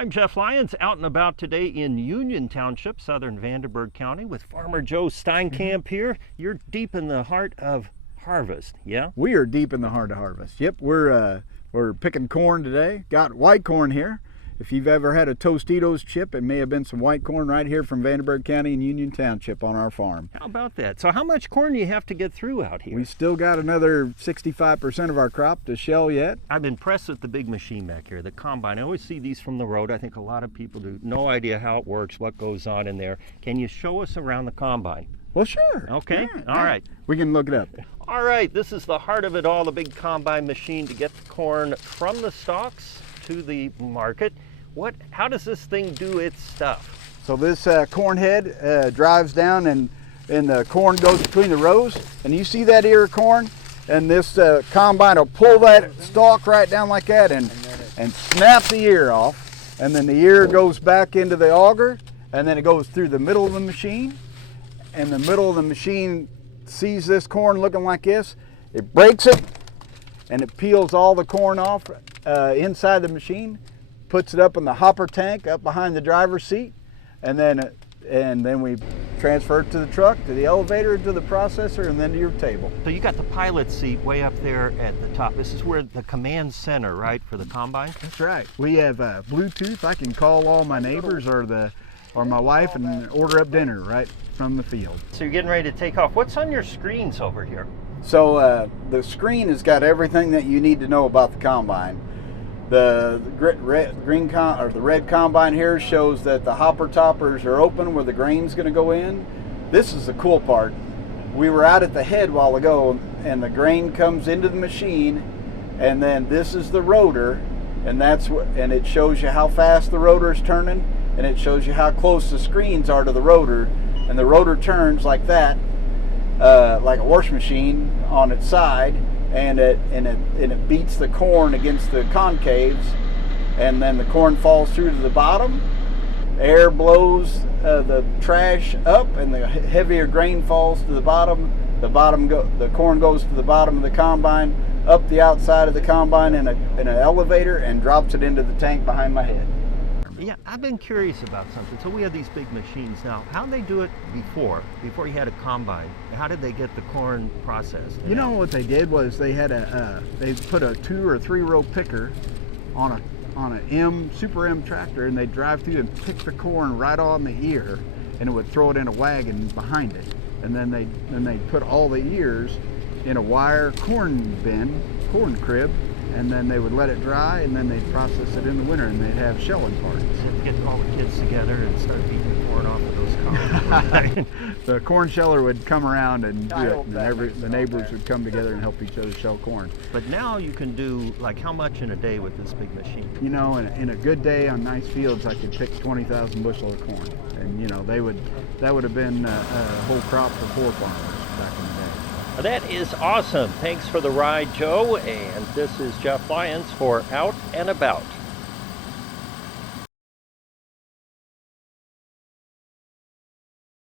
I'm Jeff Lyons, out and about today in Union Township, southern Vanderburgh County, with Farmer Joe Steinkamp here. You're deep in the heart of harvest, yeah? We are deep in the heart of harvest. Yep, we're picking corn today. Got white corn here. If you've ever had a Tostitos chip, it may have been some white corn right here from Vanderburgh County and Union Township on our farm. How about that? So how much corn do you have to get through out here? We still got another 65% of our crop to shell yet. I'm impressed with the big machine back here, the combine. I always see these from the road. I think a lot of people do. No idea how it works, what goes on in there. Can you show us around the combine? Well, sure. Okay, Yeah, all right. We can look it up. All right, this is the heart of it all, the big combine machine to get the corn from the stalks to the market. How does this thing do its stuff? So this corn head drives down and the corn goes between the rows. And you see that ear of corn? And this combine will pull that stalk right down like that and snap the ear off. And then the ear goes back into the auger, and then it goes through the middle of the machine. And the middle of the machine sees this corn looking like this. It breaks it, and it peels all the corn off inside the machine, puts it up in the hopper tank up behind the driver's seat, and then we transfer it to the truck, to the elevator, to the processor, and then to your table. So you got the pilot seat way up there at the top. This is where the command center, right, for the combine? That's right. We have Bluetooth. I can call all my neighbors or my wife and order up dinner right from the field. So you're getting ready to take off. What's on your screens over here? So the screen has got everything that you need to know about the combine. The red combine here shows that the hopper toppers are open where the grain's going to go in. This is the cool part. We were out at the head a while ago, and the grain comes into the machine, and then this is the rotor, and it shows you how fast the rotor is turning, and it shows you how close the screens are to the rotor, and the rotor turns like that, like a washing machine on its side. And it beats the corn against the concaves, and then the corn falls through to the bottom. Air blows the trash up, and the heavier grain falls to the bottom. The corn goes to the bottom of the combine, up the outside of the combine in an elevator, and drops it into the tank behind my head. Yeah, I've been curious about something. So we have these big machines now. How did they do it before you had a combine? How did they get the corn processed? You know what they did was they had they put a 2 or 3 row picker on a Super M tractor, and they'd drive through and pick the corn right on the ear, and it would throw it in a wagon behind it. And then they'd put all the ears in a wire corn crib, and then they would let it dry, and then they'd process it in the winter, and they'd have shelling parties. Get all the kids together and start beating corn off of those cobs. The corn sheller would come around and do it, and the neighbors would come together and help each other shell corn. But now you can do, like, how much in a day with this big machine? You know, in a good day on nice fields, I could pick 20,000 bushel of corn, and you know, that would have been a whole crop for 4 farmers back in the day. That is awesome. Thanks for the ride, Joe. And this is Jeff Lyons for Out and About.